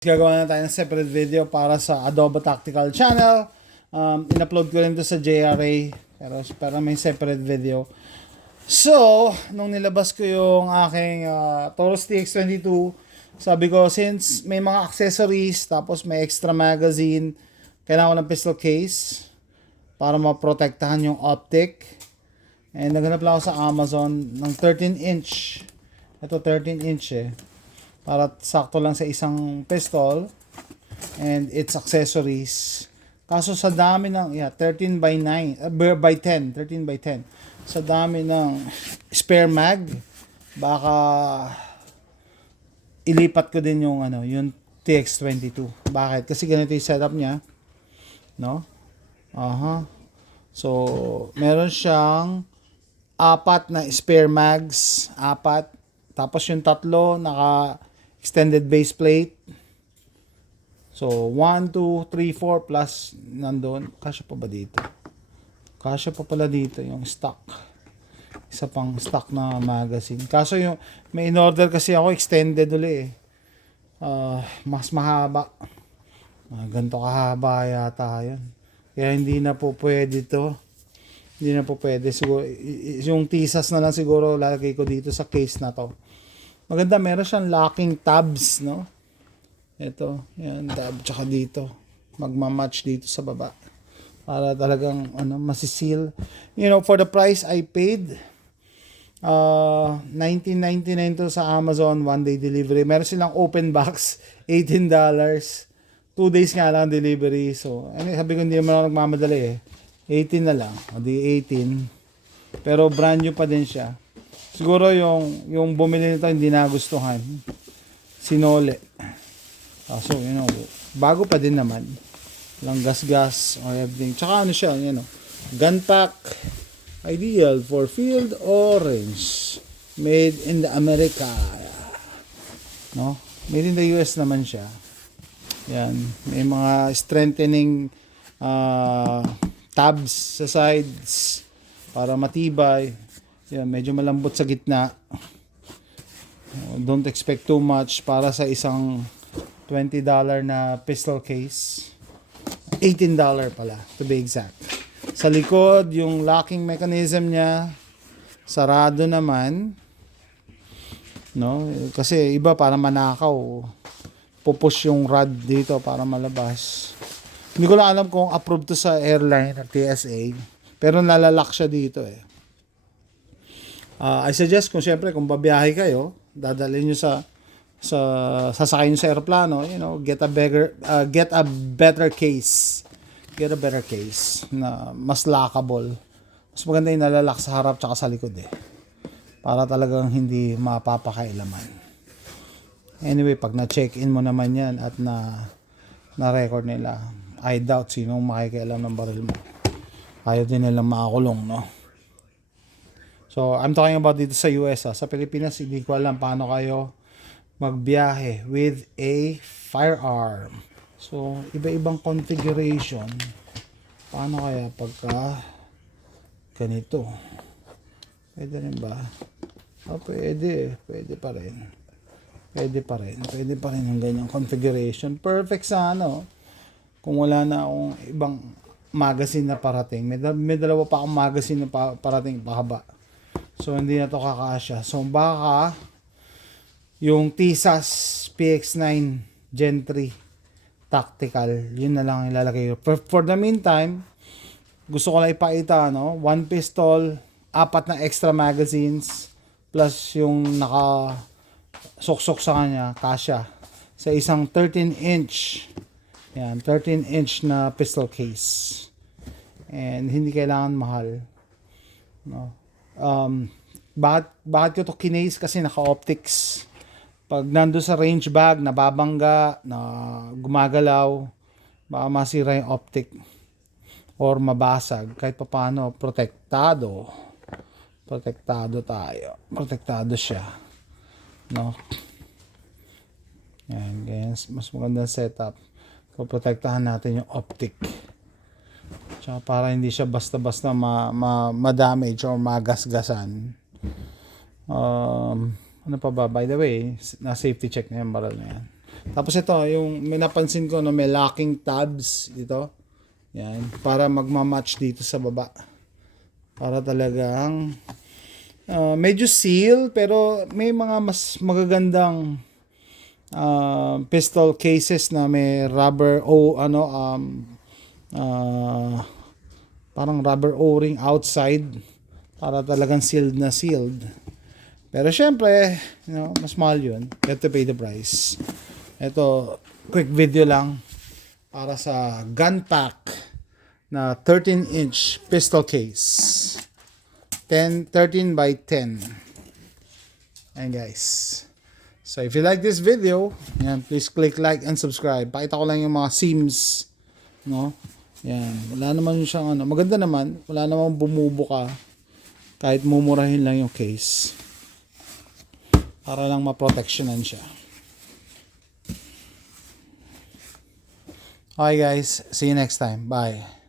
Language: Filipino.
Gagawa na tayo ng separate video para sa Adobe Tactical channel. In-upload ko rin to sa JRA pero may separate video. So, nung nilabas ko yung aking Taurus TX22, sabi ko since may mga accessories tapos may extra magazine, kailangan ko ng pistol case para maprotektahan yung optic. And naghanap lang ako sa Amazon ng 13-inch. Ito 13-inch eh. Para sakto lang sa isang pistol and its accessories. Kaso sa dami ng 13 by 9 by 10, 13 by 10. Sa dami ng spare mag, baka ilipat ko din yung yung TX22. Bakit? Kasi ganito yung setup niya, no? So, meron siyang 4 na spare mags, 4. Tapos yung 3 naka extended base plate. So, 1, 2, 3, 4 plus nandun. Kasya pa ba dito? Kasya pa pala dito yung stock. Isa pang stock na magazine. Kaso yung, may in-order kasi ako extended uli eh. Mas mahaba. Ganito kahaba yata yun. Kaya hindi na po pwede to. Hindi na po pwede. Siguro, yung tisas na lang siguro lalagay ko dito sa case na to. Maganda, meron siyang locking tabs, no? Ito, yan, tab, tsaka dito. Magmamatch dito sa baba. Para talagang, masiseal. You know, for the price I paid, $19.99 to sa Amazon, 1-day delivery. Meron silang open box, $18. 2 days nga lang delivery. So, sabi ko hindi naman ako nagmamadali eh. 18 na lang. O di 18. Pero brand new pa din siya. Siguro yung bumili nito hindi nagustuhan. Sinole. So, bago pa din naman. Lang gas-gas or everything. Tsaka siya, gun pack. Ideal for field orange. Made in the America. No? Made in the US naman siya. Yan. May mga strengthening tabs sa sides para matibay. Yan, medyo malambot sa gitna. Don't expect too much para sa isang $20 na pistol case. $18 pala, to be exact. Sa likod, yung locking mechanism niya, sarado naman. No? Kasi iba para manakaw. Pupush yung rod dito para malabas. Hindi ko lang alam kung approved to sa airline at TSA. Pero nalalak siya dito eh. I suggest kung babiyahe kayo, dadalhin nyo sasakay nyo sa aeroplano, get a better case. Get a better case na mas lockable. Mas maganda yung nalalak sa harap tsaka sa likod eh. Para talagang hindi mapapakailaman. Anyway, pag na-check-in mo naman yan at na-record nila, I doubt sinong makikialam ng baril mo. Ayaw din nilang makakulong, no? So, I'm talking about dito sa US. Sa Pilipinas, hindi ko alam paano kayo magbiyahe with a firearm. So, iba-ibang configuration. Paano kaya pagka ganito? Pwede rin ba? Pwede. Pwede pa rin. Pwede pa rin yung ganyang configuration. Perfect sa kung wala na akong ibang magazine na parating. May dalawa pa akong magazine na parating pahaba. So, hindi na to kakasya. So, baka yung TISAS PX9 Gen 3 Tactical, yun na lang ilalagay. For the meantime, gusto ko lang ipakita, 1 pistol, 4 na extra magazines, plus yung naka-suksok sa kanya, kasya. Sa isang 13-inch. Yan, 13-inch na pistol case. And hindi kailangan mahal. No? Bakit ko to kinase? Kasi naka-optics. Pag nando sa range bag, nababangga, na gumagalaw, baka masira yung optic or mabasag. Kahit pa paano, protektado tayo. Protektado siya. No? Yan, guys. Mas magandang setup. So, protektahan natin yung optic. Tsaka para hindi siya basta-basta ma-damage or magasgasan. Ano pa ba? By the way, na safety check na yung barrel na yan. Tapos ito, yung may napansin ko na may locking tabs dito. Yan, para magma-match dito sa baba. Para talagang medyo seal, pero may mga mas magagandang pistol cases na may rubber parang rubber o-ring outside para talagang sealed na sealed. Pero syempre, mas mahal yun. You have to pay the price. Ito, quick video lang para sa gun pack na 13-inch pistol case. 13 by 10. Ayan guys. So if you like this video, yan, please click like and subscribe. Pakita ko lang yung mga seams, no? Yan, wala naman siyang maganda naman, wala namang bumubuka kahit mumurahin lang yung case. Para lang ma-protectionan siya. Okay guys, see you next time. Bye.